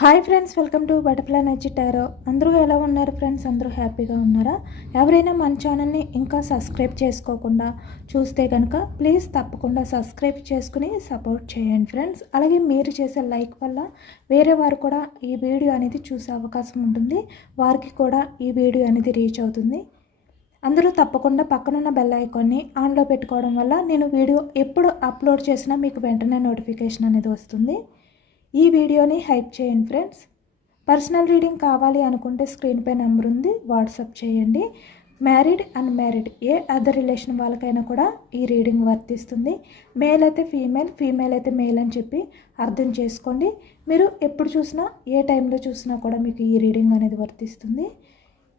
Hi friends, welcome to butterfly energy tarot. అందరూ ఎలా ఉన్నారు ఫ్రెండ్స్? అందరూ హ్యాపీగా ఉన్నారా? ఎవరైనా మన ఛానల్ని ఇంకా సబ్స్క్రైబ్ చేసుకోకుండా చూస్తే కనుక ప్లీజ్ తప్పకుండా సబ్స్క్రైబ్ చేసుకుని సపోర్ట్ చేయండి ఫ్రెండ్స్. అలాగే మీరు చేసే లైక్ వల్ల వేరే వారు కూడా ఈ వీడియో అనేది చూసే అవకాశం ఉంటుంది, వారికి కూడా ఈ వీడియో అనేది రీచ్ అవుతుంది. అందరూ తప్పకుండా పక్కనున్న బెల్ ఐకాన్ని ఆన్లో పెట్టుకోవడం వల్ల నేను వీడియో ఎప్పుడు అప్లోడ్ చేసినా మీకు వెంటనే నోటిఫికేషన్ అనేది వస్తుంది. ఈ వీడియోని హైప్ చేయండి ఫ్రెండ్స్. పర్సనల్ రీడింగ్ కావాలి అనుకుంటే స్క్రీన్పై నెంబర్ ఉంది, వాట్సాప్ చేయండి. మ్యారీడ్ అన్మ్యారీడ్ ఏ అదర్ రిలేషన్ వాళ్ళకైనా కూడా ఈ రీడింగ్ వర్తిస్తుంది. మేల్ అయితే ఫీమేల్, ఫీమేల్ అయితే మేల్ అని చెప్పి అర్థం చేసుకోండి. మీరు ఎప్పుడు చూసినా ఏ టైంలో చూసినా కూడా మీకు ఈ రీడింగ్ అనేది వర్తిస్తుంది.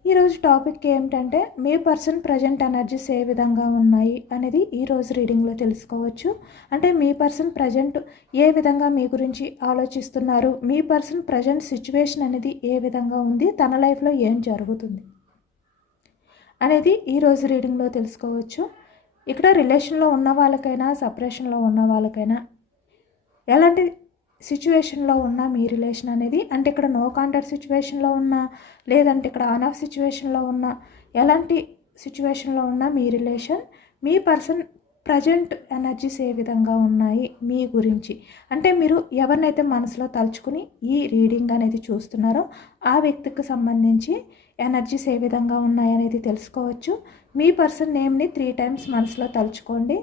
ఈరోజు టాపిక్ ఏమిటంటే మీ పర్సన్ ప్రజెంట్ ఎనర్జీస్ ఏ విధంగా ఉన్నాయి అనేది ఈరోజు రీడింగ్లో తెలుసుకోవచ్చు. అంటే మీ పర్సన్ ప్రజెంట్ ఏ విధంగా మీ గురించి ఆలోచిస్తున్నారు, మీ పర్సన్ ప్రజెంట్ సిచ్యువేషన్ అనేది ఏ విధంగా ఉంది, తన లైఫ్లో ఏం జరుగుతుంది అనేది ఈరోజు రీడింగ్లో తెలుసుకోవచ్చు. ఇక్కడ రిలేషన్లో ఉన్న వాళ్ళకైనా సపరేషన్లో ఉన్న వాళ్ళకైనా ఎలాంటి సిచ్యువేషన్లో ఉన్న మీ రిలేషన్ అనేది, అంటే ఇక్కడ నో కాంటాక్ట్ సిచ్యువేషన్లో ఉన్నా, లేదంటే ఇక్కడ ఆన్ ఆఫ్ సిచ్యువేషన్లో ఉన్నా, ఎలాంటి సిచ్యువేషన్లో ఉన్న మీ రిలేషన్, మీ పర్సన్ ప్రజెంట్ ఎనర్జీస్ ఏ విధంగా ఉన్నాయి మీ గురించి, అంటే మీరు ఎవరినైతే మనసులో తలుచుకుని ఈ రీడింగ్ అనేది చూస్తున్నారో ఆ వ్యక్తికి సంబంధించి ఎనర్జీస్ ఏ విధంగా ఉన్నాయి అనేది తెలుసుకోవచ్చు. మీ పర్సన్ నేమ్ని 3 times మనసులో తలుచుకోండి,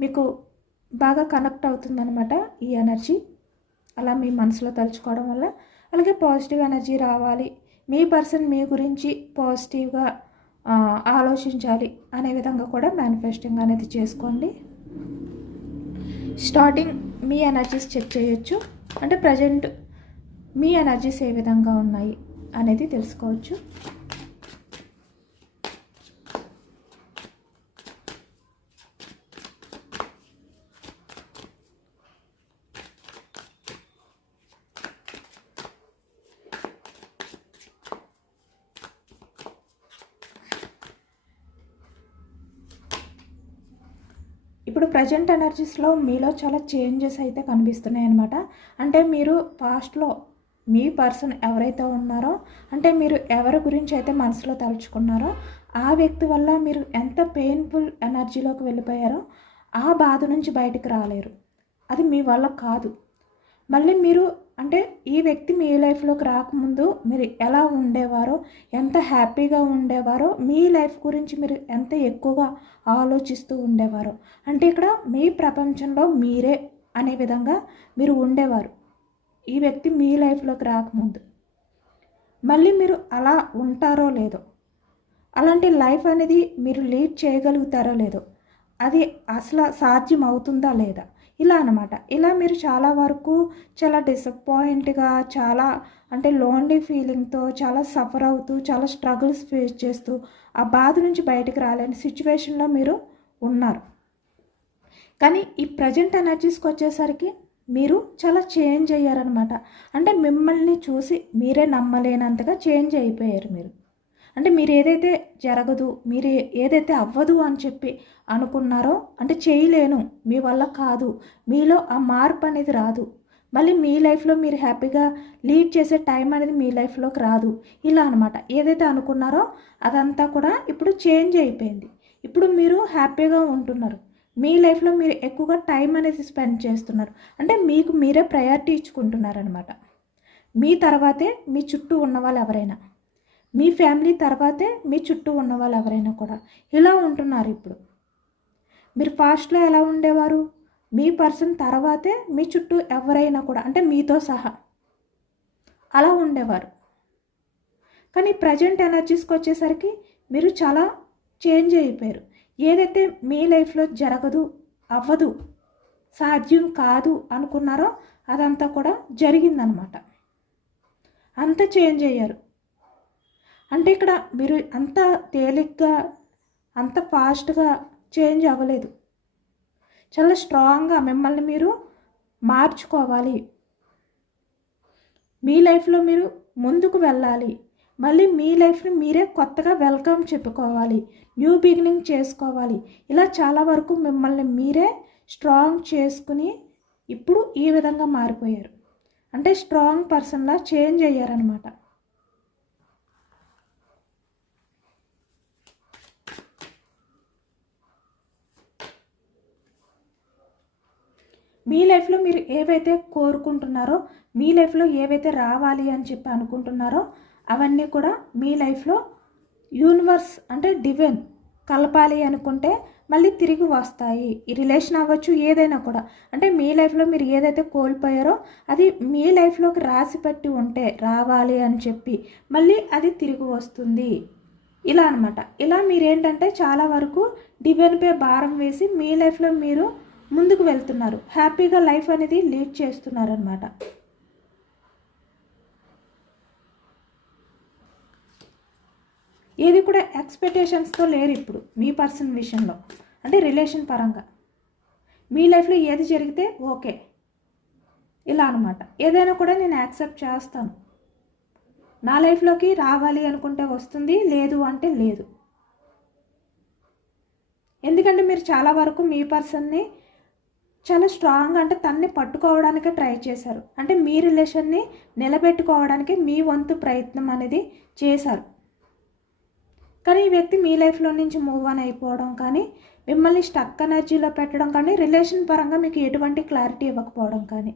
మీకు బాగా కనెక్ట్ అవుతుందన్నమాట ఈ ఎనర్జీ. అలా మీ మనసులో తలుచుకోవడం వల్ల అలాగే పాజిటివ్ ఎనర్జీ రావాలి, మీ పర్సన్ మీ గురించి పాజిటివ్గా ఆలోచించాలి అనే విధంగా కూడా మేనిఫెస్టింగ్ అనేది చేసుకోండి. స్టార్టింగ్ మీ ఎనర్జీస్ చెక్ చేయొచ్చు, అంటే ప్రజెంట్ మీ ఎనర్జీస్ ఏ విధంగా ఉన్నాయి అనేది తెలుసుకోవచ్చు. ఇప్పుడు ప్రజెంట్ ఎనర్జీస్లో మీలో చాలా చేంజెస్ అయితే కనిపిస్తున్నాయి అన్నమాట. అంటే మీరు పాస్ట్లో మీ పర్సన్ ఎవరైతే ఉన్నారో, అంటే మీరు ఎవరి గురించి అయితే మనసులో తలుచుకున్నారో ఆ వ్యక్తి వల్ల మీరు ఎంత పెయిన్ఫుల్ ఎనర్జీలోకి వెళ్ళిపోయారో ఆ బాధ నుంచి బయటకు రాలేరు, అది మీ వల్ల కాదు. మళ్ళీ మీరు అంటే ఈ వ్యక్తి మీ లైఫ్లోకి రాకముందు మీరు ఎలా ఉండేవారో, ఎంత హ్యాపీగా ఉండేవారో, మీ లైఫ్ గురించి మీరు ఎంత ఎక్కువగా ఆలోచిస్తూ ఉండేవారో, అంటే ఇక్కడ మీ ప్రపంచంలో మీరే అనే విధంగా మీరు ఉండేవారు ఈ వ్యక్తి మీ లైఫ్లోకి రాకముందు. మళ్ళీ మీరు అలా ఉంటారో లేదో, అలాంటి లైఫ్ అనేది మీరు లీడ్ చేయగలుగుతారో లేదో, అది అసలు సాధ్యం అవుతుందా లేదా, ఇలా అనమాట. ఇలా మీరు చాలా వరకు చాలా డిసప్పాయింట్గా, చాలా అంటే లోన్లీ ఫీలింగ్తో, చాలా సఫర్ అవుతూ, చాలా స్ట్రగుల్స్ ఫేస్ చేస్తూ ఆ బాధ నుంచి బయటకు రాలేని సిచ్యువేషన్లో మీరు ఉన్నారు. కానీ ఈ ప్రజెంట్ ఎనర్జీస్కి వచ్చేసరికి మీరు చాలా చేంజ్ అయ్యారనమాట. అంటే మిమ్మల్ని చూసి మీరే నమ్మలేనంతగా చేంజ్ అయిపోయారు మీరు. అంటే మీరు ఏదైతే జరగదు, మీరు ఏదైతే అవ్వదు అని చెప్పి అనుకున్నారో, అంటే చేయలేను, మీ వల్ల కాదు, మీలో ఆ మార్పు అనేది రాదు, మళ్ళీ మీ లైఫ్లో మీరు హ్యాపీగా లీడ్ చేసే టైం అనేది మీ లైఫ్లోకి రాదు, ఇలా అనమాట. ఏదైతే అనుకున్నారో అదంతా కూడా ఇప్పుడు చేంజ్ అయిపోయింది. ఇప్పుడు మీరు హ్యాపీగా ఉంటున్నారు, మీ లైఫ్లో మీరు ఎక్కువగా టైం అనేది స్పెండ్ చేస్తున్నారు, అంటే మీకు మీరే ప్రయారిటీ ఇచ్చుకుంటున్నారనమాట. మీ తర్వాతే మీ చుట్టూ ఉన్న వాళ్ళు ఎవరైనా, మీ ఫ్యామిలీ తర్వాతే మీ చుట్టూ ఉన్న వాళ్ళు ఎవరైనా కూడా ఇలా ఉంటున్నారు. ఇప్పుడు మీరు ఫాస్ట్లో ఎలా ఉండేవారు, మీ పర్సన్ తర్వాతే మీ చుట్టూ ఎవరైనా కూడా, అంటే మీతో సహా అలా ఉండేవారు. కానీ ప్రజెంట్ ఎనర్జీస్కి వచ్చేసరికి మీరు చాలా చేంజ్ అయిపోయారు. ఏదైతే మీ లైఫ్లో జరగదు, అవ్వదు, సాధ్యం కాదు అనుకున్నారో అదంతా కూడా జరిగిందనమాట. అంత చేంజ్ అయ్యారు. అంటే ఇక్కడ మీరు అంత తేలిగ్గా, అంత ఫాస్ట్గా చేంజ్ అవ్వలేదు. చాలా స్ట్రాంగ్గా మిమ్మల్ని మీరు మార్చుకోవాలి, మీ లైఫ్లో మీరు ముందుకు వెళ్ళాలి, మళ్ళీ మీ లైఫ్ని మీరే కొత్తగా వెల్కమ్ చెప్పుకోవాలి, న్యూ బిగినింగ్ చేసుకోవాలి. ఇలా చాలా వరకు మిమ్మల్ని మీరే స్ట్రాంగ్ చేసుకుని ఇప్పుడు ఈ విధంగా మారిపోయారు. అంటే స్ట్రాంగ్ పర్సన్లా చేంజ్ అయ్యారనమాట. మీ లైఫ్లో మీరు ఏవైతే కోరుకుంటున్నారో, మీ లైఫ్లో ఏవైతే రావాలి అని చెప్పి అనుకుంటున్నారో అవన్నీ కూడా మీ లైఫ్లో యూనివర్స్ అంటే డివైన్ కలపాలి అనుకుంటే మళ్ళీ తిరిగి వస్తాయి. ఈ రిలేషన్ అవ్వచ్చు, ఏదైనా కూడా. అంటే మీ లైఫ్లో మీరు ఏదైతే కోల్పోయారో అది మీ లైఫ్లోకి రాసి పెట్టి ఉంటే రావాలి అని చెప్పి మళ్ళీ అది తిరిగి వస్తుంది. ఇలా అనమాట. ఇలా మీరేంటంటే చాలా వరకు డివైన్పై భారం వేసి మీ లైఫ్లో మీరు ముందుకు వెళ్తున్నారు. హ్యాపీగా లైఫ్ అనేది లీడ్ చేస్తున్నారు అనమాట. ఏది కూడా ఎక్స్పెక్టేషన్స్తో లేరు ఇప్పుడు మీ పర్సన్ విషయంలో. అంటే రిలేషన్ పరంగా మీ లైఫ్లో ఏది జరిగితే ఓకే ఇలా అనమాట. ఏదైనా కూడా నేను యాక్సెప్ట్ చేస్తాను, నా లైఫ్లోకి రావాలి అనుకుంటే వస్తుంది, లేదు అంటే లేదు. ఎందుకంటే మీరు చాలా వరకు మీ పర్సన్ని చాలా స్ట్రాంగ్ అంటే తన్ని పట్టుకోవడానికే ట్రై చేశారు. అంటే మీ రిలేషన్ని నిలబెట్టుకోవడానికి మీ వంతు ప్రయత్నం అనేది చేశారు. కానీ ఈ వ్యక్తి మీ లైఫ్లో నుంచి మూవ్ ఆన్ అయిపోవడం కానీ, మిమ్మల్ని స్టక్ ఎనర్జీలో పెట్టడం కానీ, రిలేషన్ పరంగా మీకు ఎటువంటి క్లారిటీ ఇవ్వకపోవడం కానీ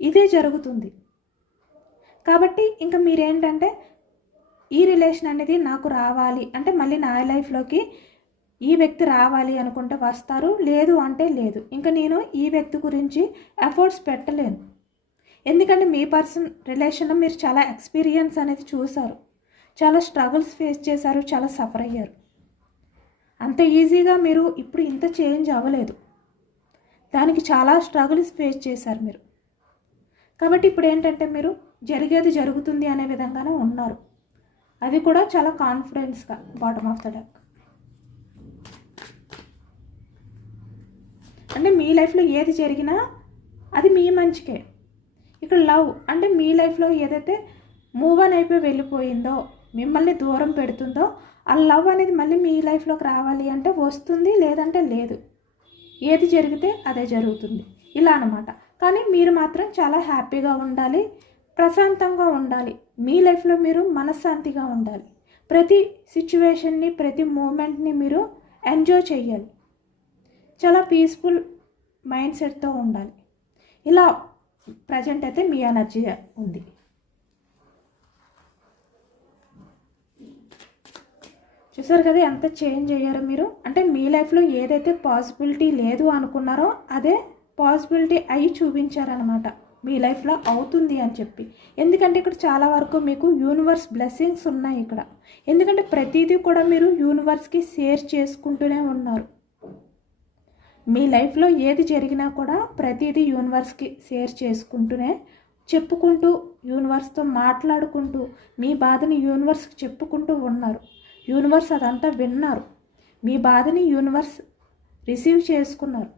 ఇదే జరుగుతుంది. కాబట్టి ఇంకా మీరేంటంటే ఈ రిలేషన్ అనేది నాకు రావాలి అంటే మళ్ళీ నా లైఫ్లోకి ఈ వ్యక్తి రావాలి అనుకుంటే వస్తారు, లేదు అంటే లేదు. ఇంకా నేను ఈ వ్యక్తి గురించి ఎఫర్ట్స్ పెట్టలేను. ఎందుకంటే మీ పర్సన్ రిలేషన్లో మీరు చాలా ఎక్స్పీరియన్స్ అనేది చూశారు, చాలా స్ట్రగుల్స్ ఫేస్ చేశారు, చాలా సఫర్ అయ్యారు. అంత ఈజీగా మీరు ఇప్పుడు ఇంత చేంజ్ అవ్వలేదు, దానికి చాలా స్ట్రగుల్స్ ఫేస్ చేశారు మీరు. కాబట్టి ఇప్పుడు ఏంటంటే మీరు జరిగేది జరుగుతుంది అనే విధంగానే ఉన్నారు. అది కూడా చాలా కాన్ఫిడెన్స్గా. బాటమ్ ఆఫ్ ద డెక్ అంటే మీ లైఫ్లో ఏది జరిగినా అది మీ మంచికే. ఇక్కడ లవ్ అంటే మీ లైఫ్లో ఏదైతే మూవ్ ఆన్ అయిపోయి వెళ్ళిపోయిందో, మిమ్మల్ని దూరం పెడుతుందో ఆ లవ్ అనేది మళ్ళీ మీ లైఫ్లోకి రావాలి అంటే వస్తుంది, లేదంటే లేదు. ఏది జరిగితే అదే జరుగుతుంది ఇలా అనమాట. కానీ మీరు మాత్రం చాలా హ్యాపీగా ఉండాలి, ప్రశాంతంగా ఉండాలి. మీ లైఫ్లో మీరు మనశ్శాంతిగా ఉండాలి. ప్రతి సిచ్యువేషన్ని, ప్రతి మూమెంట్ని మీరు ఎంజాయ్ చేయాలి. చాలా పీస్ఫుల్ మైండ్ సెట్తో ఉండాలి. ఇలా ప్రజెంట్ అయితే మీ ఎనర్జీ ఉంది. చూసారు కదా ఎంత చేంజ్ అయ్యారో మీరు. అంటే మీ లైఫ్లో ఏదైతే పాసిబిలిటీ లేదు అనుకున్నారో అదే పాసిబిలిటీ అయి చూపించారనమాట. మీ లైఫ్లో అవుతుంది అని చెప్పి. ఎందుకంటే ఇక్కడ చాలా వరకు మీకు యూనివర్స్ బ్లెస్సింగ్స్ ఉన్నాయి ఇక్కడ. ఎందుకంటే ప్రతిదీ కూడా మీరు యూనివర్స్కి షేర్ చేసుకుంటూనే ఉన్నారు. మీ లైఫ్లో ఏది జరిగినా కూడా ప్రతిదీ యూనివర్స్కి షేర్ చేసుకుంటూనే, చెప్పుకుంటూ, యూనివర్స్తో మాట్లాడుకుంటూ, మీ బాధని యూనివర్స్కి చెప్పుకుంటూ ఉన్నారు. యూనివర్స్ అదంతా విన్నారు. మీ బాధని యూనివర్స్ రిసీవ్ చేసుకున్నారు.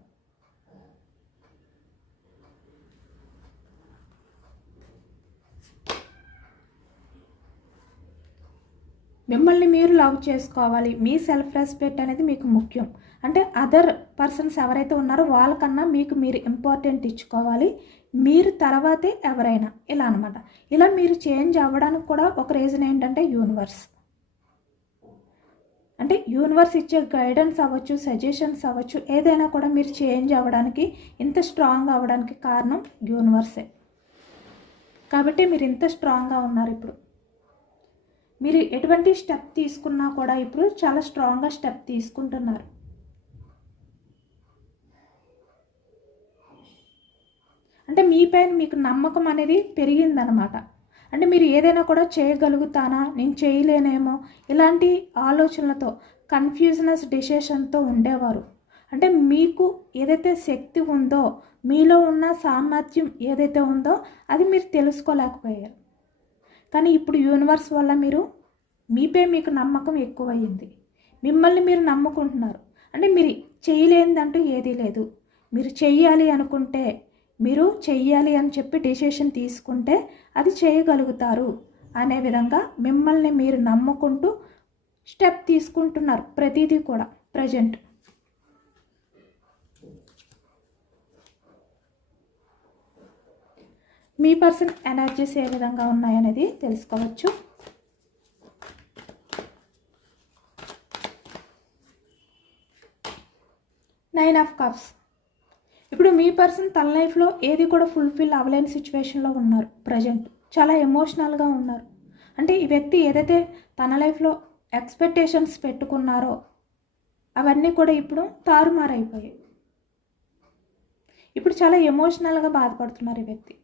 మిమ్మల్ని మీరు లవ్ చేసుకోవాలి. మీ సెల్ఫ్ రెస్పెక్ట్ అనేది మీకు ముఖ్యం. అంటే అదర్ పర్సన్స్ ఎవరైతే ఉన్నారో వాళ్ళకన్నా మీకు మీరు ఇంపార్టెంట్ ఇచ్చుకోవాలి. మీరు తర్వాతే ఎవరైనా ఇలా అనమాట. ఇలా మీరు చేంజ్ అవ్వడానికి కూడా ఒక రీజన్ ఏంటంటే యూనివర్స్. అంటే యూనివర్స్ ఇచ్చే గైడెన్స్ అవ్వచ్చు, సజెషన్స్ అవ్వచ్చు, ఏదైనా కూడా మీరు చేంజ్ అవ్వడానికి, ఇంత స్ట్రాంగ్ అవ్వడానికి కారణం యూనివర్సే. కాబట్టి మీరు ఇంత స్ట్రాంగ్గా ఉన్నారు. ఇప్పుడు మీరు ఎటువంటి స్టెప్ తీసుకున్నా కూడా ఇప్పుడు చాలా స్ట్రాంగ్గా స్టెప్ తీసుకుంటున్నారు. అంటే మీపైన మీకు నమ్మకం అనేది పెరిగిందనమాట. అంటే మీరు ఏదైనా కూడా చేయగలుగుతానా, నేను చేయలేనేమో, ఇలాంటి ఆలోచనలతో కన్ఫ్యూజనస్ డిసిషన్తో ఉండేవారు. అంటే మీకు ఏదైతే శక్తి ఉందో, మీలో ఉన్న సామర్థ్యం ఏదైతే ఉందో అది మీరు తెలుసుకోలేకపోయారు. కానీ ఇప్పుడు యూనివర్స్ వల్ల మీపై మీకు నమ్మకం ఎక్కువయ్యింది. మిమ్మల్ని మీరు నమ్ముకుంటున్నారు. అంటే మీరు చేయలేనిదంటూ ఏదీ లేదు. మీరు చెయ్యాలి అనుకుంటే, మీరు చెయ్యాలి అని చెప్పి డెసిషన్ తీసుకుంటే అది చేయగలుగుతారు అనే విధంగా మిమ్మల్ని మీరు నమ్ముకుంటూ స్టెప్ తీసుకుంటున్నారు ప్రతిదీ కూడా ప్రజెంట్. మీ పర్సన్ ఎనర్జీస్ ఏ విధంగా ఉన్నాయనేది తెలుసుకోవచ్చు. Nine of cups. ఇప్పుడు మీ పర్సన్ తన లైఫ్లో ఏది కూడా ఫుల్ఫిల్ అవ్వలేని సిచ్యువేషన్లో ఉన్నారు. ప్రజెంట్ చాలా ఎమోషనల్గా ఉన్నారు. అంటే ఈ వ్యక్తి ఏదైతే తన లైఫ్లో ఎక్స్పెక్టేషన్స్ పెట్టుకున్నారో అవన్నీ కూడా ఇప్పుడు తారుమారైపోయాయి. ఇప్పుడు చాలా ఎమోషనల్గా బాధపడుతున్నారు ఈ వ్యక్తి.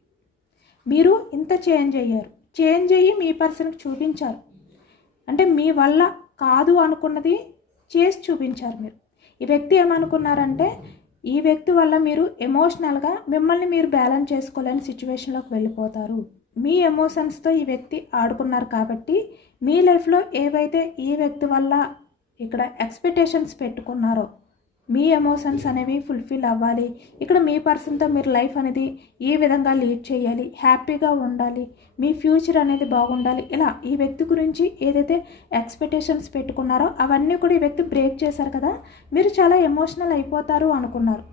మీరు ఇంత చేంజ్ అయ్యారు, చేంజ్ అయ్యి మీ పర్సన్కి చూపించారు. అంటే మీ వల్ల కాదు అనుకున్నది చేసి చూపించారు మీరు. ఈ వ్యక్తి ఏమనుకున్నారంటే ఈ వ్యక్తి వల్ల మీరు ఎమోషనల్గా మిమ్మల్ని మీరు బ్యాలెన్స్ చేసుకోలేని సిచ్యువేషన్లోకి వెళ్ళిపోతారు. మీ ఎమోషన్స్తో ఈ వ్యక్తి ఆడుకున్నారు కాబట్టి మీ లైఫ్లో ఏవైతే ఈ వ్యక్తి వల్ల ఇక్కడ ఎక్స్పెక్టేషన్స్ పెట్టుకున్నారో మీ ఎమోషన్స్ అనేవి ఫుల్ఫిల్ అవ్వాలి, ఇక్కడ మీ పర్సన్తో మీరు లైఫ్ అనేది ఈ విధంగా లీడ్ చేయాలి, హ్యాపీగా ఉండాలి, మీ ఫ్యూచర్ అనేది బాగుండాలి, ఇలా ఈ వ్యక్తి గురించి ఏదైతే ఎక్స్పెక్టేషన్స్ పెట్టుకున్నారో అవన్నీ కూడా ఈ వ్యక్తి బ్రేక్ చేశారు కదా. మీరు చాలా ఎమోషనల్ అయిపోతారు అనుకున్నారు,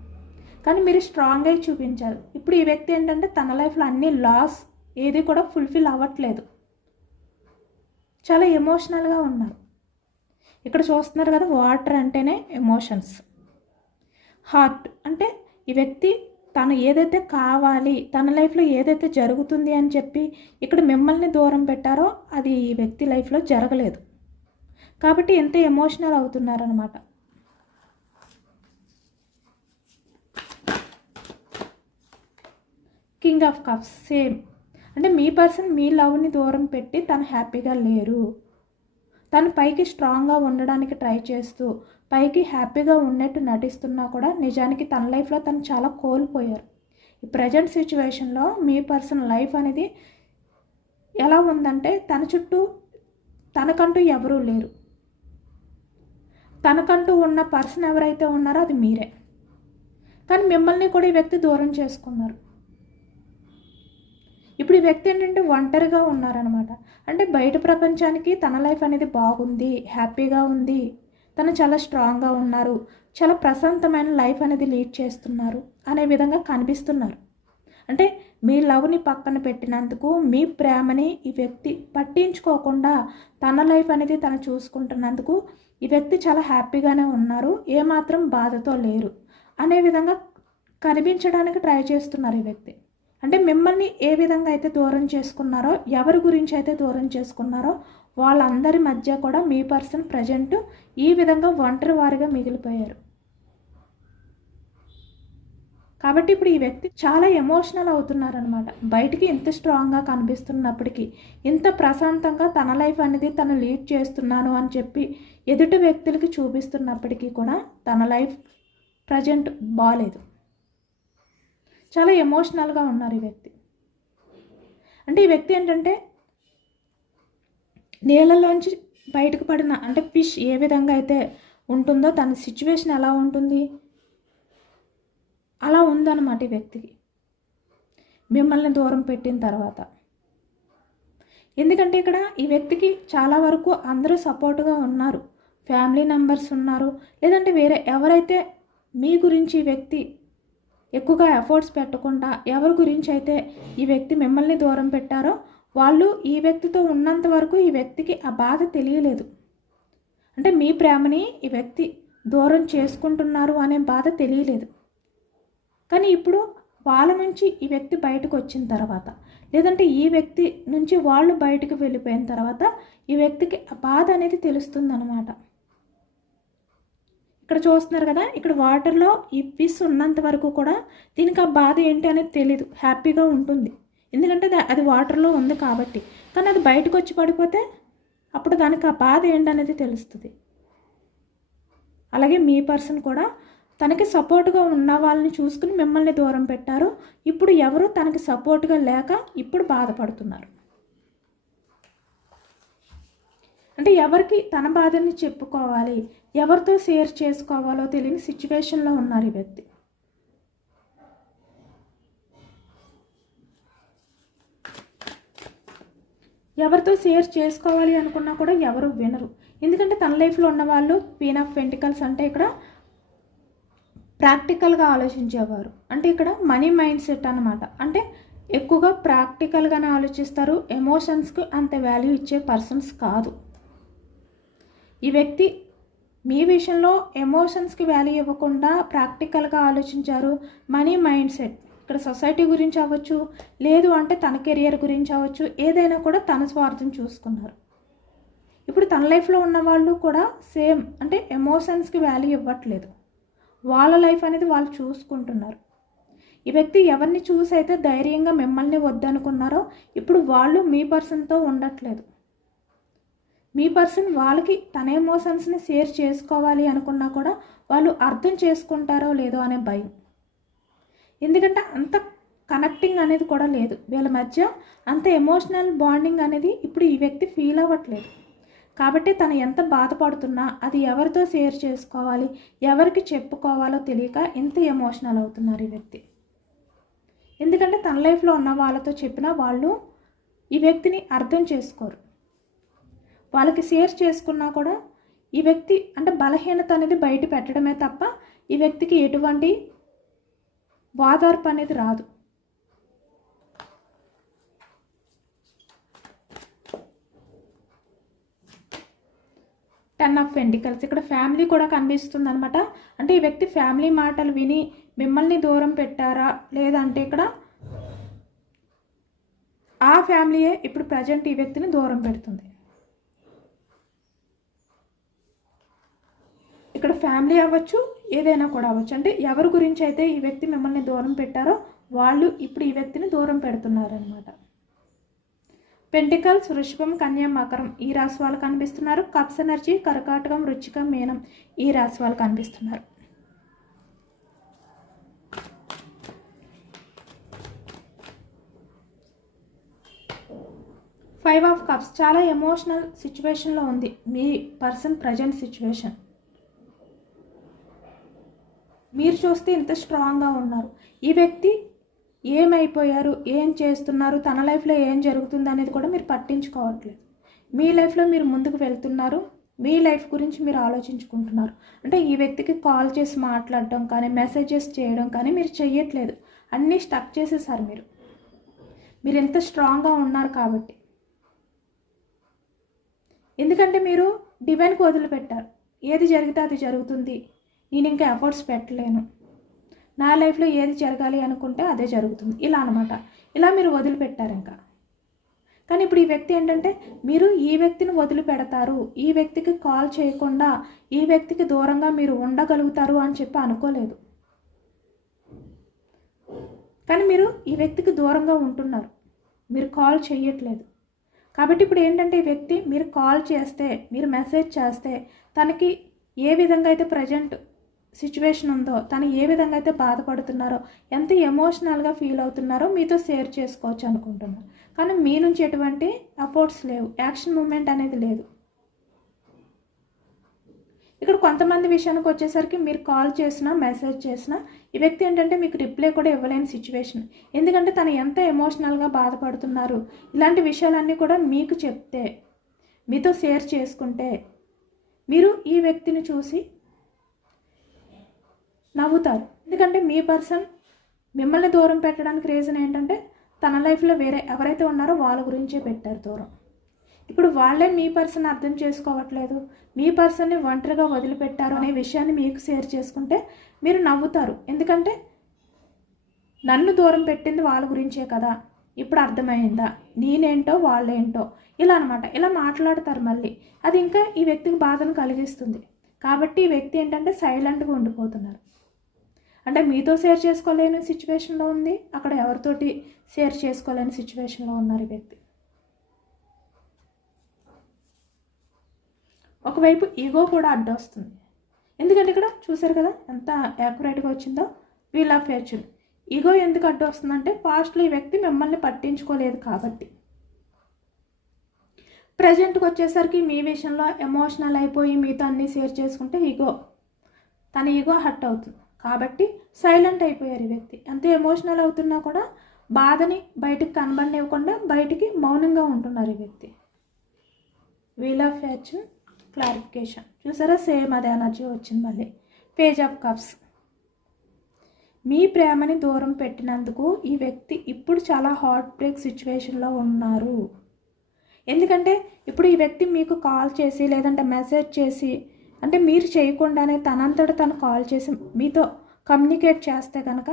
కానీ మీరు స్ట్రాంగ్గా చూపించారు. ఇప్పుడు ఈ వ్యక్తి ఏంటంటే తన లైఫ్లో అన్ని లాస్ ఏది కూడా ఫుల్ఫిల్ అవ్వట్లేదు, చాలా ఎమోషనల్గా ఉన్నారు. ఇక్కడ చూస్తున్నారు కదా, వాటర్ అంటేనే ఎమోషన్స్. హార్ట్ అంటే ఈ వ్యక్తి తను ఏదైతే కావాలి, తన లైఫ్లో ఏదైతే జరుగుతుంది అని చెప్పి ఇక్కడ మిమ్మల్ని దూరం పెట్టారో అది ఈ వ్యక్తి లైఫ్లో జరగలేదు కాబట్టి ఎంత ఎమోషనల్ అవుతున్నారనమాట. King of cups same. అంటే మీ పర్సన్ మీ లవ్ని దూరం పెట్టి తను హ్యాపీగా లేరు. తను పైకి స్ట్రాంగ్గా ఉండడానికి ట్రై చేస్తూ పైకి హ్యాపీగా ఉన్నట్టు నటిస్తున్నా కూడా నిజానికి తన లైఫ్లో తను చాలా కోల్పోయారు. ఈ ప్రజెంట్ సిచ్యువేషన్లో మీ పర్సన్ లైఫ్ అనేది ఎలా ఉందంటే తన చుట్టూ తనకంటూ ఎవరూ లేరు. తనకంటూ ఉన్న పర్సన్ ఎవరైతే ఉన్నారో అది మీరే, కానీ మిమ్మల్ని కూడా ఈ వ్యక్తి దూరం చేసుకున్నారు. ఇప్పుడు ఈ వ్యక్తి ఏంటంటే ఒంటరిగా ఉన్నారనమాట. అంటే బయట ప్రపంచానికి తన లైఫ్ అనేది బాగుంది, హ్యాపీగా ఉంది, తను చాలా స్ట్రాంగ్గా ఉన్నారు, చాలా ప్రశాంతమైన లైఫ్ అనేది లీడ్ చేస్తున్నారు అనే విధంగా కనిపిస్తున్నారు. అంటే మీ లవ్ని పక్కన పెట్టినందుకు మీ ప్రేమని ఈ వ్యక్తి పట్టించుకోకుండా తన లైఫ్ అనేది తను చూసుకుంటున్నందుకు ఈ వ్యక్తి చాలా హ్యాపీగానే ఉన్నారు, ఏమాత్రం బాధతో లేరు అనే విధంగా కనిపించడానికి ట్రై చేస్తున్నారు ఈ వ్యక్తి. అంటే మిమ్మల్ని ఏ విధంగా అయితే దూరం చేసుకున్నారో, ఎవరి గురించి అయితే దూరం చేసుకున్నారో వాళ్ళందరి మధ్య కూడా మీ పర్సన్ ప్రజెంట్ ఈ విధంగా ఒంటరి వారిగా మిగిలిపోయారు. కాబట్టి ఇప్పుడు ఈ వ్యక్తి చాలా ఎమోషనల్ అవుతున్నారనమాట. బయటికి ఇంత స్ట్రాంగ్గా కనిపిస్తున్నప్పటికీ, ఇంత ప్రశాంతంగా తన లైఫ్ అనేది తను లీడ్ చేస్తున్నాను అని చెప్పి ఎదుటి వ్యక్తులకి చూపిస్తున్నప్పటికీ కూడా తన లైఫ్ ప్రజెంట్ బాగాలేదు. చాలా ఎమోషనల్గా ఉన్నారు ఈ వ్యక్తి. అంటే ఈ వ్యక్తి ఏంటంటే నీళ్ళలోంచి బయటకు పడిన అంటే ఫిష్ ఏ విధంగా అయితే ఉంటుందో తన సిచ్యువేషన్ ఎలా ఉంటుంది అలా ఉందన్నమాట ఈ వ్యక్తికి మిమ్మల్ని దూరం పెట్టిన తర్వాత. ఎందుకంటే ఇక్కడ ఈ వ్యక్తికి చాలా వరకు అందరూ సపోర్ట్గా ఉన్నారు, ఫ్యామిలీ మెంబర్స్ ఉన్నారు, లేదంటే వేరే ఎవరైతే మీ గురించి ఈ వ్యక్తి ఎక్కువగా ఎఫర్ట్స్ పెట్టకుండా ఎవరి గురించి అయితే ఈ వ్యక్తి మిమ్మల్ని దూరం పెట్టారో వాళ్ళు ఈ వ్యక్తితో ఉన్నంత వరకు ఈ వ్యక్తికి ఆ బాధ తెలియలేదు. అంటే మీ ప్రేమని ఈ వ్యక్తి దూరం చేసుకుంటున్నారు అనే బాధ తెలియలేదు. కానీ ఇప్పుడు వాళ్ళ నుంచి ఈ వ్యక్తి బయటకు వచ్చిన తర్వాత, లేదంటే ఈ వ్యక్తి నుంచి వాళ్ళు బయటకు వెళ్ళిపోయిన తర్వాత ఈ వ్యక్తికి ఆ బాధ అనేది తెలుస్తుందన్నమాట. ఇక్కడ చూస్తున్నారు కదా, ఇక్కడ వాటర్లో ఈ ఫిష్ ఉన్నంత వరకు కూడా దీనికి ఆ బాధ ఏంటి అనేది తెలీదు, హ్యాపీగా ఉంటుంది ఎందుకంటే అది వాటర్లో ఉంది కాబట్టి. కానీ అది బయటకు వచ్చి పడిపోతే అప్పుడు దానికి ఆ బాధ ఏంటనేది తెలుస్తుంది. అలాగే మీ పర్సన్ కూడా తనకి సపోర్ట్గా ఉన్న వాళ్ళని చూసుకుని మిమ్మల్ని దూరం పెట్టారు. ఇప్పుడు ఎవరు తనకి సపోర్ట్గా లేక ఇప్పుడు బాధపడుతున్నారు. అంటే ఎవరికి తన బాధని చెప్పుకోవాలి, ఎవరితో షేర్ చేసుకోవాలో తెలియని సిచ్యువేషన్లో ఉన్నారు ఈ వ్యక్తి. ఎవరితో షేర్ చేసుకోవాలి అనుకున్నా కూడా ఎవరు వినరు. ఎందుకంటే తన లైఫ్లో ఉన్న వాళ్ళు క్వీన్ ఆఫ్ పెంటికల్స్ అంటే ఇక్కడ ప్రాక్టికల్గా ఆలోచించేవారు. అంటే ఇక్కడ మనీ మైండ్ సెట్ అనమాట. అంటే ఎక్కువగా ప్రాక్టికల్గానే ఆలోచిస్తారు. ఎమోషన్స్కి అంత వాల్యూ ఇచ్చే పర్సన్స్ కాదు. ఈ వ్యక్తి మీ విషయంలో ఎమోషన్స్కి వాల్యూ ఇవ్వకుండా ప్రాక్టికల్గా ఆలోచించారు. మనీ మైండ్ సెట్, ఇక్కడ సొసైటీ గురించి అవ్వచ్చు, లేదు అంటే తన కెరియర్ గురించి అవ్వచ్చు, ఏదైనా కూడా తన స్వార్థం చూసుకున్నారు. ఇప్పుడు తన లైఫ్లో ఉన్న వాళ్ళు కూడా సేమ్, అంటే ఎమోషన్స్కి వాల్యూ ఇవ్వట్లేదు. వాళ్ళ లైఫ్ అనేది వాళ్ళు చూసుకుంటున్నారు. ఈ వ్యక్తి ఎవరిని చూసి అయితే ధైర్యంగా మిమ్మల్ని వద్దనుకున్నారో ఇప్పుడు వాళ్ళు మీ పర్సన్తో ఉండట్లేదు. మీ పర్సన్ వాళ్ళకి తన ఎమోషన్స్ని షేర్ చేసుకోవాలి అనుకున్నా కూడా వాళ్ళు అర్థం చేసుకుంటారో లేదో అనే భయం. ఎందుకంటే అంత కనెక్టింగ్ అనేది కూడా లేదు వీళ్ళ మధ్య, అంత ఎమోషనల్ బాండింగ్ అనేది ఇప్పుడు ఈ వ్యక్తి ఫీల్ అవ్వట్లేదు. కాబట్టి తను ఎంత బాధపడుతున్నా అది ఎవరితో షేర్ చేసుకోవాలి, ఎవరికి చెప్పుకోవాలో తెలియక ఎంత ఎమోషనల్ అవుతున్నారు ఈ వ్యక్తి. ఎందుకంటే తన లైఫ్లో ఉన్న వాళ్ళతో చెప్పినా వాళ్ళు ఈ వ్యక్తిని అర్థం చేసుకోరు. వాళ్ళకి షేర్ చేసుకున్నా కూడా ఈ వ్యక్తి అంటే బలహీనత అనేది బయట పెట్టడమే తప్ప ఈ వ్యక్తికి ఎటువంటి వాదార్పు అనేది రాదు. టెన్ ఆఫ్ పెంటికల్స్, ఇక్కడ ఫ్యామిలీ కూడా కనిపిస్తుంది అనమాట. అంటే ఈ వ్యక్తి ఫ్యామిలీ మాటలు విని మిమ్మల్ని దూరం పెట్టారా, లేదంటే ఇక్కడ ఆ ఫ్యామిలీయే ఇప్పుడు ప్రజెంట్ ఈ వ్యక్తిని దూరం పెడుతుంది. ఇక్కడ ఫ్యామిలీ అవ్వచ్చు, ఏదైనా కూడా అవ్వచ్చు. అంటే ఎవరి గురించి అయితే ఈ వ్యక్తి మిమ్మల్ని దూరం పెట్టారో వాళ్ళు ఇప్పుడు ఈ వ్యక్తిని దూరం పెడుతున్నారనమాట. పెంటికల్స్, వృషభం, కన్య, మకరం ఈ రాశి వాళ్ళు కనిపిస్తున్నారు. కప్స్ ఎనర్జీ, కర్కాటకం, వృచ్చికం, మీనం ఈ రాశి వాళ్ళు కనిపిస్తున్నారు. ఫైవ్ ఆఫ్ కప్స్, చాలా ఎమోషనల్ సిచ్యువేషన్లో ఉంది మీ పర్సన్ ప్రజెంట్ సిచ్యువేషన్. మీరు చూస్తే ఇంత స్ట్రాంగ్గా ఉన్నారు. ఈ వ్యక్తి ఏమైపోయారు, ఏం చేస్తున్నారు, తన లైఫ్లో ఏం జరుగుతుంది అనేది కూడా మీరు పట్టించుకోవట్లేదు. మీ లైఫ్లో మీరు ముందుకు వెళ్తున్నారు, మీ లైఫ్ గురించి మీరు ఆలోచించుకుంటున్నారు. అంటే ఈ వ్యక్తికి కాల్ చేసి మాట్లాడడం కానీ, మెసేజెస్ చేయడం కానీ మీరు చెయ్యట్లేదు. అన్నీ స్టక్ చేసేసారు మీరు ఎంత స్ట్రాంగ్గా ఉన్నారు కాబట్టి. ఎందుకంటే మీరు డివైన్కి వదిలిపెట్టారు. ఏది జరిగితే అది జరుగుతుంది, నేను ఇంకా ఎఫర్ట్స్ పెట్టలేను, నా లైఫ్లో ఏది జరగాలి అనుకుంటే అదే జరుగుతుంది, ఇలా అనమాట. ఇలా మీరు వదిలిపెట్టారు ఇంకా. కానీ ఇప్పుడు ఈ వ్యక్తి ఏంటంటే మీరు ఈ వ్యక్తిని వదిలిపెడతారు, ఈ వ్యక్తికి కాల్ చేయకుండా ఈ వ్యక్తికి దూరంగా మీరు ఉండగలుగుతారు అని చెప్పి అనుకోలేదు. కానీ మీరు ఈ వ్యక్తికి దూరంగా ఉంటున్నారు, మీరు కాల్ చేయట్లేదు. కాబట్టి ఇప్పుడు ఏంటంటే ఈ వ్యక్తి మీరు కాల్ చేస్తే, మీరు మెసేజ్ చేస్తే తనకి ఏ విధంగా అయితే ప్రజెంట్ సిచ్యువేషన్ ఉందో, తను ఏ విధంగా అయితే బాధపడుతున్నారో, ఎంత ఎమోషనల్గా ఫీల్ అవుతున్నారో మీతో షేర్ చేసుకోవచ్చు అనుకుంటున్నారు. కానీ మీ నుంచి ఎటువంటి ఎఫర్ట్స్ లేవు, యాక్షన్ మూమెంట్ అనేది లేదు. ఇక్కడ కొంతమంది విషయానికి వచ్చేసరికి మీరు కాల్ చేసినా, మెసేజ్ చేసినా ఈ వ్యక్తి ఏంటంటే మీకు రిప్లై కూడా ఇవ్వలేని సిచ్యువేషన్. ఎందుకంటే తను ఎంత ఎమోషనల్గా బాధపడుతున్నారు, ఇలాంటి విషయాలన్నీ కూడా మీకు చెప్తే, మీతో షేర్ చేసుకుంటే మీరు ఈ వ్యక్తిని చూసి నవ్వుతారు. ఎందుకంటే మీ పర్సన్ మిమ్మల్ని దూరం పెట్టడానికి రీజన్ ఏంటంటే తన లైఫ్లో వేరే ఎవరైతే ఉన్నారో వాళ్ళ గురించే పెట్టారు దూరం. ఇప్పుడు వాళ్ళే మీ పర్సన్ అర్థం చేసుకోవట్లేదు, మీ పర్సన్ని ఒంటరిగా వదిలిపెట్టారు అనే విషయాన్ని మీకు షేర్ చేసుకుంటే మీరు నవ్వుతారు. ఎందుకంటే నన్ను దూరం పెట్టింది వాళ్ళ గురించే కదా, ఇప్పుడు అర్థమైందా, నేనేంటో వాళ్ళేంటో, ఇలా అనమాట. ఇలా మాట్లాడతారు మళ్ళీ. అది ఇంకా ఈ వ్యక్తికి బాధను కలిగిస్తుంది. కాబట్టి ఈ వ్యక్తి ఏంటంటే సైలెంట్గా ఉండిపోతున్నారు. అంటే మీతో షేర్ చేసుకోలేని సిచ్యువేషన్లో ఉంది, అక్కడ ఎవరితోటి షేర్ చేసుకోలేని సిచ్యువేషన్లో ఉన్నారు ఈ వ్యక్తి. ఒకవైపు ఈగో కూడా అడ్డొస్తుంది. ఎందుకంటే ఇక్కడ చూసారు కదా ఎంత యాక్యురేట్గా వచ్చిందో. వీల్ ఆఫ్ ఫార్చ్యూన్, ఈగో ఎందుకు అడ్డు వస్తుందంటే పాస్ట్లో ఈ వ్యక్తి మిమ్మల్ని పట్టించుకోలేదు కాబట్టి. ప్రజెంట్కి వచ్చేసరికి మీ విషయంలో ఎమోషనల్ అయిపోయి మీతో అన్నీ షేర్ చేసుకుంటే తన ఈగో హర్ట్ అవుతుంది. కాబట్టి సైలెంట్ అయిపోయారు ఈ వ్యక్తి. ఎంత ఎమోషనల్ అవుతున్నా కూడా బాధని బయటికి కనబడనివ్వకుండా బయటికి మౌనంగా ఉంటున్నారు ఈ వ్యక్తి. వీల్ ఆఫ్ ఫార్చ్యూన్, క్లారిఫికేషన్ చూసారా, సేమ్ అదే ఎనర్జీ వచ్చింది మళ్ళీ. పేజ్ ఆఫ్ కప్స్, మీ ప్రేమని దూరం పెట్టినందుకు ఈ వ్యక్తి ఇప్పుడు చాలా హార్ట్ బ్రేక్ సిచ్యువేషన్లో ఉన్నారు. ఎందుకంటే ఇప్పుడు ఈ వ్యక్తి మీకు కాల్ చేసి లేదంటే మెసేజ్ చేసి అంటే మీరు చేయకుండానే తనంతట తను కాల్ చేసి మీతో కమ్యూనికేట్ చేస్తే కనుక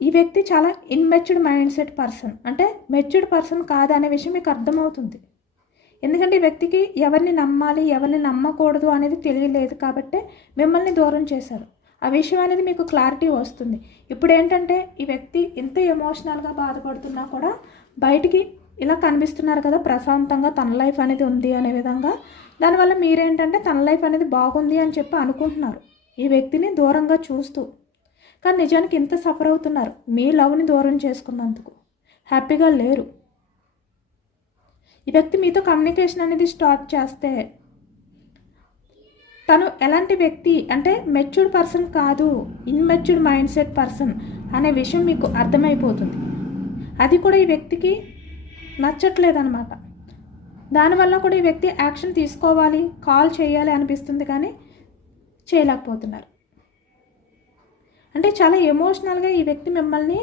ఈ వ్యక్తి చాలా ఇన్మెచ్యూర్డ్ మైండ్ సెట్ పర్సన్, అంటే మెచ్యూర్డ్ పర్సన్ కాదనే విషయం మీకు అర్థమవుతుంది. ఎందుకంటే ఈ వ్యక్తికి ఎవరిని నమ్మాలి ఎవరిని నమ్మకూడదు అనేది తెలియలేదు కాబట్టి మిమ్మల్ని దూరం చేశారు. ఆ విషయం అనేది మీకు క్లారిటీ వస్తుంది. ఇప్పుడు ఏంటంటే ఈ వ్యక్తి ఎంత ఎమోషనల్గా బాధపడుతున్నా కూడా బయటికి ఇలా కనిపిస్తున్నారు కదా, ప్రశాంతంగా తన లైఫ్ అనేది ఉంది అనే విధంగా. దానివల్ల మీరేంటంటే తన లైఫ్ అనేది బాగుంది అని చెప్పి అనుకుంటున్నారు ఈ వ్యక్తిని దూరంగా చూస్తూ. కానీ నిజానికి ఇంత సఫర్ అవుతున్నారు మీ లవ్ని దూరం చేసుకున్నందుకు, హ్యాపీగా లేరు. ఈ వ్యక్తి మీతో కమ్యూనికేషన్ అనేది స్టార్ట్ చేస్తే తను ఎలాంటి వ్యక్తి అంటే మెచ్యూర్డ్ పర్సన్ కాదు, ఇన్మెచ్యూర్డ్ మైండ్ సెట్ పర్సన్ అనే విషయం మీకు అర్థమైపోతుంది. అది కూడా ఈ వ్యక్తికి నచ్చట్లేదన్నమాట. దానివల్ల కూడా ఈ వ్యక్తి యాక్షన్ తీసుకోవాలి, కాల్ చేయాలి అనిపిస్తుంది కానీ చేయలేకపోతున్నారు. అంటే చాలా ఎమోషనల్గా ఈ వ్యక్తి మిమ్మల్ని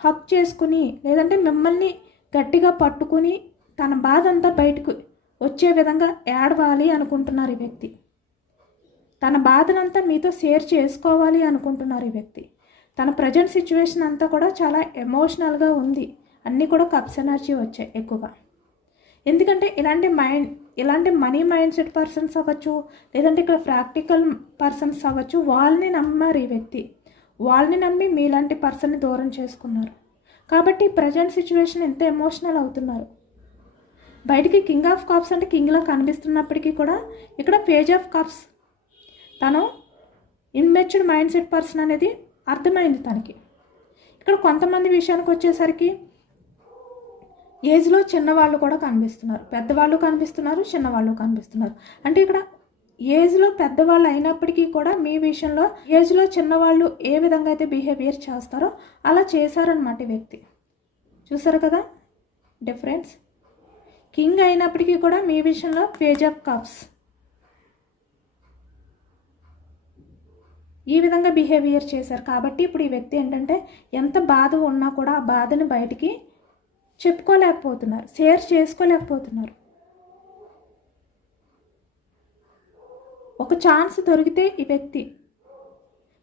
హక్ చేసుకుని లేదంటే మిమ్మల్ని గట్టిగా పట్టుకుని తన బాధ అంతా బయటకు వచ్చే విధంగా ఏడవాలి అనుకుంటున్నారు ఈ వ్యక్తి. తన బాధనంతా మీతో షేర్ చేసుకోవాలి అనుకుంటున్నారు ఈ వ్యక్తి. తన ప్రజెంట్ సిచ్యువేషన్ అంతా కూడా చాలా ఎమోషనల్గా ఉంది. అన్నీ కూడా కప్స్ ఎనర్జీ వచ్చాయి ఎక్కువగా. ఎందుకంటే ఇలాంటి మనీ మైండ్ సెట్ పర్సన్స్ అవ్వచ్చు లేదంటే ఇక్కడ ప్రాక్టికల్ పర్సన్స్ అవ్వచ్చు, వాళ్ళని నమ్మారు ఈ వ్యక్తి. వాళ్ళని నమ్మి మీలాంటి పర్సన్ని దూరం చేసుకున్నారు కాబట్టి ప్రజెంట్ సిచ్యువేషన్ ఎంత ఎమోషనల్ అవుతున్నారు. బయటికి కింగ్ ఆఫ్ కప్స్ అంటే కింగ్లా కనిపిస్తున్నప్పటికీ కూడా ఇక్కడ పేజ్ ఆఫ్ కప్స్. తను ఇన్మెచ్యూర్డ్ మైండ్ సెట్ పర్సన్ అనేది అర్థమైంది తనకి. ఇక్కడ కొంతమంది విషయానికి వచ్చేసరికి ఏజ్లో చిన్నవాళ్ళు కూడా కనిపిస్తున్నారు, పెద్దవాళ్ళు కనిపిస్తున్నారు, చిన్నవాళ్ళు కనిపిస్తున్నారు. అంటే ఇక్కడ ఏజ్లో పెద్దవాళ్ళు అయినప్పటికీ కూడా మీ విషయంలో ఏజ్లో చిన్నవాళ్ళు ఏ విధంగా అయితే బిహేవియర్ చేస్తారో అలా చేశారనమాట ఈ వ్యక్తి. చూసారు కదా డిఫరెన్స్. కింగ్ అయినప్పటికీ కూడా మీ విషయంలో పేజ్ ఆఫ్ కప్స్ ఈ విధంగా బిహేవియర్ చేశారు. కాబట్టి ఇప్పుడు ఈ వ్యక్తి ఏంటంటే ఎంత బాధ ఉన్నా కూడా ఆ బాధని బయటికి చెప్పుకోలేకపోతున్నారు, షేర్ చేసుకోలేకపోతున్నారు. ఒక ఛాన్స్ దొరికితే ఈ వ్యక్తి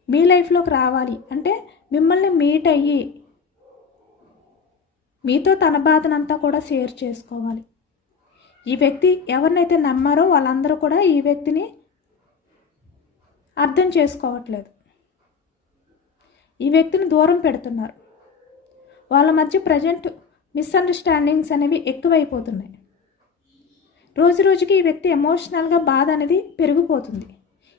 మీ లైఫ్లోకి రావాలి అంటే మిమ్మల్ని మీట్ అయ్యి మీతో తన బాధనంతా కూడా షేర్ చేసుకోవాలి. ఈ వ్యక్తి ఎవరినైతే నమ్మారో వాళ్ళందరూ కూడా ఈ వ్యక్తిని అర్థం చేసుకోవట్లేదు, ఈ వ్యక్తిని దూరం పెడుతున్నారు. వాళ్ళ మధ్య ప్రజెంట్ మిస్అండర్స్టాండింగ్స్ అనేవి ఎక్కువైపోతున్నాయి. రోజు రోజుకి ఈ వ్యక్తి ఎమోషనల్గా బాధ అనేది పెరిగిపోతుంది.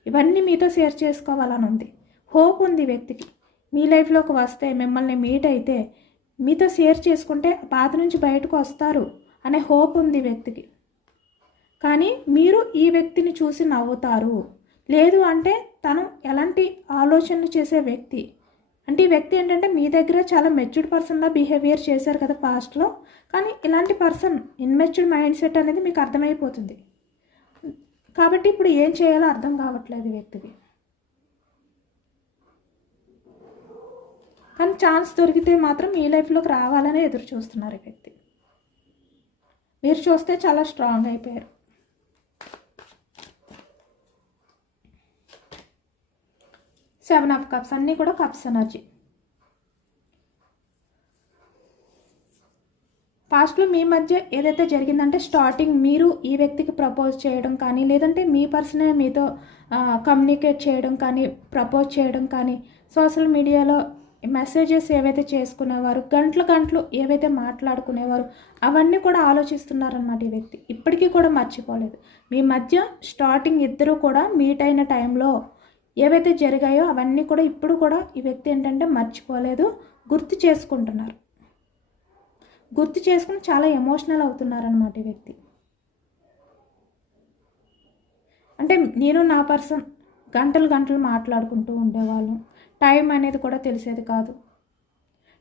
ఇవన్నీ మీతో షేర్ చేసుకోవాలని ఉంది, హోప్ ఉంది ఈ వ్యక్తికి. మీ లైఫ్లోకి వస్తే మిమ్మల్ని మీట్ అయితే మీతో షేర్ చేసుకుంటే బాధ నుంచి బయటకు వస్తారు అనే హోప్ ఉంది వ్యక్తికి. కానీ మీరు ఈ వ్యక్తిని చూసి నవ్వుతారు, లేదు అంటే తను ఎలాంటి ఆలోచనలు చేసే వ్యక్తి అంటే ఈ వ్యక్తి ఏంటంటే మీ దగ్గర చాలా మెచ్యూర్డ్ పర్సన్లా బిహేవియర్ చేశారు కదా పాస్ట్లో, కానీ ఇలాంటి పర్సన్ ఇన్మెచ్యూర్డ్ మైండ్ సెట్ అనేది మీకు అర్థమైపోతుంది. కాబట్టి ఇప్పుడు ఏం చేయాలో అర్థం కావట్లేదు వ్యక్తికి. కానీ ఛాన్స్ దొరికితే మాత్రం మీ లైఫ్లోకి రావాలని ఎదురు చూస్తున్నారు ఈ వ్యక్తి. మీరు చూస్తే చాలా స్ట్రాంగ్ అయిపోయారు. సెవెన్ ఆఫ్ కప్స్ అన్నీ కూడా కప్స్ ఎనర్జీ. పాస్ట్లో మీ మధ్య ఏదైతే జరిగిందంటే స్టార్టింగ్ మీరు ఈ వ్యక్తికి ప్రపోజ్ చేయడం కానీ లేదంటే మీ పర్సనే మీతో కమ్యూనికేట్ చేయడం కానీ ప్రపోజ్ చేయడం కానీ సోషల్ మీడియాలో మెసేజెస్ ఏవైతే చేసుకునేవారు గంటలు ఏవైతే మాట్లాడుకునేవారు అవన్నీ కూడా ఆలోచిస్తున్నారన్నమాట ఈ వ్యక్తి. ఇప్పటికీ కూడా మర్చిపోలేదు. మీ మధ్య స్టార్టింగ్ ఇద్దరు కూడా మీట్ అయిన టైంలో ఏవైతే జరిగాయో అవన్నీ కూడా ఇప్పుడు కూడా ఈ వ్యక్తి ఏంటంటే మర్చిపోలేదు, గుర్తు చేసుకుంటున్నారు. గుర్తు చేసుకుని చాలా ఎమోషనల్ అవుతున్నారనమాట ఈ వ్యక్తి. అంటే నేను నా పర్సన్ గంటలు మాట్లాడుకుంటూ ఉండేవాళ్ళం, టైం అనేది కూడా తెలిసేది కాదు.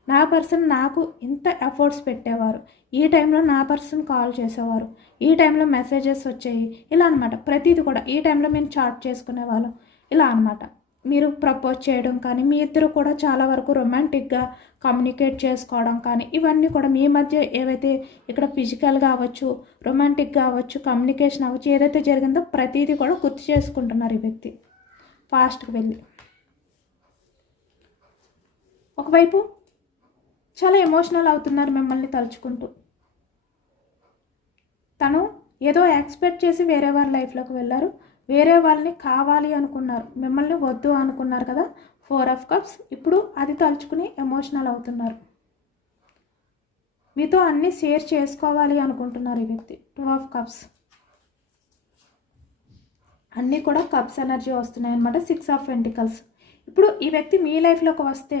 నా పర్సన్ నాకు ఇంత ఎఫర్ట్స్ పెట్టేవారు, ఈ టైంలో నా పర్సన్ కాల్ చేసేవారు, ఈ టైంలో మెసేజెస్ వచ్చాయి, ఇలా అనమాట. ప్రతిదీ కూడా ఈ టైంలో మేము చాట్ చేసుకునేవాళ్ళం, ఇలా అనమాట. మీరు ప్రపోజ్ చేయడం కానీ మీ ఇద్దరు కూడా చాలా వరకు రొమాంటిక్గా కమ్యూనికేట్ చేసుకోవడం కానీ ఇవన్నీ కూడా మీ మధ్య ఏవైతే ఇక్కడ ఫిజికల్గా అవ్వచ్చు, రొమాంటిక్గా అవ్వచ్చు, కమ్యూనికేషన్ అవ్వచ్చు, ఏదైతే జరిగిందో ప్రతిదీ కూడా గుర్తు చేసుకుంటున్నారు ఈ వ్యక్తి ఫాస్ట్కి వెళ్ళి. ఒకవైపు చాలా ఎమోషనల్ అవుతున్నారు మిమ్మల్ని తలుచుకుంటూ. తను ఏదో ఎక్స్పెక్ట్ చేసి వేరే వాళ్ళ లైఫ్లోకి వెళ్ళారు, వేరే వాళ్ళని కావాలి అనుకున్నారు, మిమ్మల్ని వద్దు అనుకున్నారు కదా, 4 ఆఫ్ కప్స్. ఇప్పుడు అది తలుచుకుని ఎమోషనల్ అవుతున్నారు. మీతో అన్నీ షేర్ చేసుకోవాలి అనుకుంటున్నారు ఈ వ్యక్తి. 2 ఆఫ్ కప్స్. అన్నీ కూడా కప్స్ ఎనర్జీ వస్తున్నాయి అన్నమాట. 6 ఆఫ్ పెంటికల్స్. ఇప్పుడు ఈ వ్యక్తి మీ లైఫ్లోకి వస్తే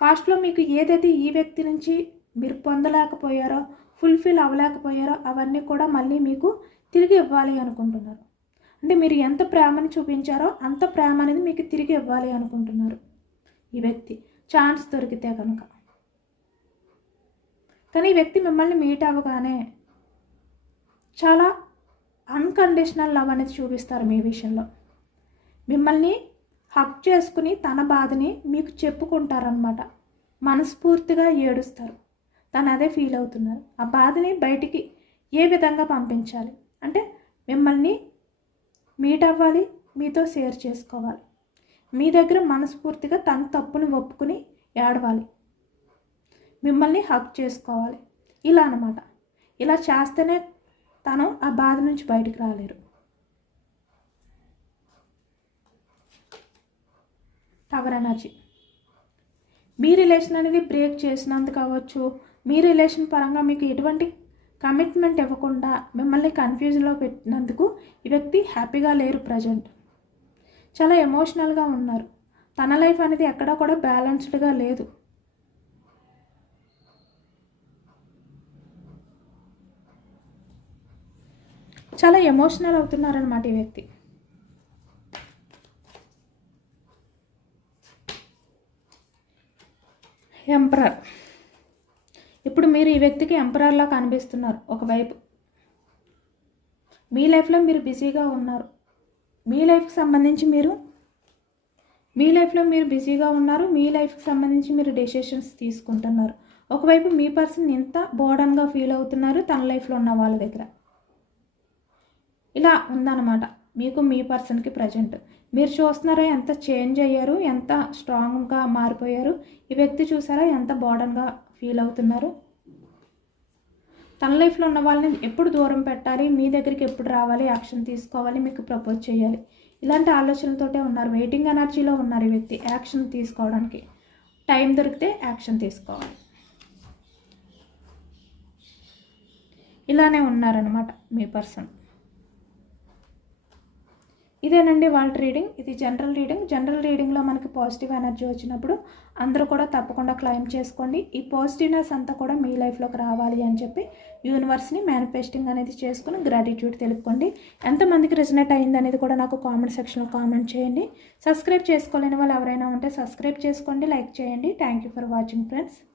ఫాస్ట్లో మీకు ఏదైతే ఈ వ్యక్తి నుంచి మీరు పొందలేకపోయారో, ఫుల్ఫిల్ అవ్వలేకపోయారో అవన్నీ కూడా మళ్ళీ మీకు తిరిగి ఇవ్వాలి అనుకుంటున్నారు. అంటే మీరు ఎంత ప్రేమను చూపించారో అంత ప్రేమ అనేది మీకు తిరిగి ఇవ్వాలి అనుకుంటున్నారు ఈ వ్యక్తి, ఛాన్స్ దొరికితే కనుక. కానీ ఈ వ్యక్తి మిమ్మల్ని మీట్ అవ్వగానే చాలా అన్కండిషనల్ లవ్ అనేది చూపిస్తారు మీ విషయంలో. మిమ్మల్ని హక్ చేసుకుని తన బాధని మీకు చెప్పుకుంటారనమాట. మనస్ఫూర్తిగా ఏడుస్తారు. తను అదే ఫీల్ అవుతున్నారు. ఆ బాధని బయటికి ఏ విధంగా పంపించాలి అంటే మిమ్మల్ని మీట్ అవ్వాలి, మీతో షేర్ చేసుకోవాలి, మీ దగ్గర మనస్ఫూర్తిగా తన తప్పుని ఒప్పుకుని ఏడవాలి, మిమ్మల్ని హక్ చేసుకోవాలి. ఇలా అన్నమాట. ఇలా చేస్తేనే తను ఆ బాధ నుంచి బయటికి రాలేరు. Tower energy. మీ రిలేషన్ అనేది బ్రేక్ చేసినందుకు కావచ్చు, మీ రిలేషన్ పరంగా మీకు ఎటువంటి కమిట్మెంట్ ఇవ్వకుండా మిమ్మల్ని కన్ఫ్యూజన్లో పెట్టినందుకు ఈ వ్యక్తి హ్యాపీగా లేరు. ప్రజెంట్ చాలా ఎమోషనల్గా ఉన్నారు. తన లైఫ్ అనేది ఎక్కడా కూడా బ్యాలెన్స్డ్గా లేదు. చాలా ఎమోషనల్ అవుతున్నారనమాట ఈ వ్యక్తి. ఎంపరర్. ఇప్పుడు మీరు ఈ వ్యక్తికి ఎంపరర్లా కనిపిస్తున్నారు. ఒకవైపు మీ లైఫ్లో మీరు బిజీగా ఉన్నారు, మీ లైఫ్కి సంబంధించి మీరు బిజీగా ఉన్నారు, మీ లైఫ్కి సంబంధించి మీరు డెసిషన్స్ తీసుకుంటున్నారు. ఒకవైపు మీ పర్సన్ ఎంత బోర్డన్గా ఫీల్ అవుతున్నారు తన లైఫ్లో ఉన్న వాళ్ళ దగ్గర. ఇలా ఉందన్నమాట మీకు మీ పర్సన్కి ప్రజెంట్. మీరు చూస్తున్నారా ఎంత చేంజ్ అయ్యారు, ఎంత స్ట్రాంగ్గా మారిపోయారు. ఈ వ్యక్తి చూసారా ఎంత బోర్డన్గా ఫీల్ అవుతున్నారు. తన లైఫ్లో ఉన్న వాళ్ళని ఎప్పుడు దూరం పెట్టాలి, మీ దగ్గరికి ఎప్పుడు రావాలి, యాక్షన్ తీసుకోవాలి, మీకు ప్రపోజ్ చేయాలి, ఇలాంటి ఆలోచనలతోటే ఉన్నారు. వెయిటింగ్ ఎనర్జీలో ఉన్నారు ఈ వ్యక్తి యాక్షన్ తీసుకోవడానికి. టైం దొరికితే యాక్షన్ తీసుకోవాలి. ఇలానే ఉన్నారనమాట మీ పర్సన్. ఇదేనండి వాళ్ళ రీడింగ్. ఇది జనరల్ రీడింగ్. జనరల్ రీడింగ్లో మనకి పాజిటివ్ ఎనర్జీ వచ్చినప్పుడు అందరూ కూడా తప్పకుండా క్లైమ్ చేసుకోండి. ఈ పాజిటివ్నెస్ అంతా కూడా మీ లైఫ్లోకి రావాలి అని చెప్పి యూనివర్స్ని మేనిఫెస్టింగ్ అనేది చేసుకుని గ్రాటిట్యూడ్ తెలుపుకోండి. ఎంతమందికి రెజనేట్ అయింది అనేది కూడా నాకు కామెంట్ సెక్షన్లో కామెంట్ చేయండి. సబ్స్క్రైబ్ చేసుకోలేని వాళ్ళు ఎవరైనా ఉంటే సబ్స్క్రైబ్ చేసుకోండి, లైక్ చేయండి. Thank you for watching friends.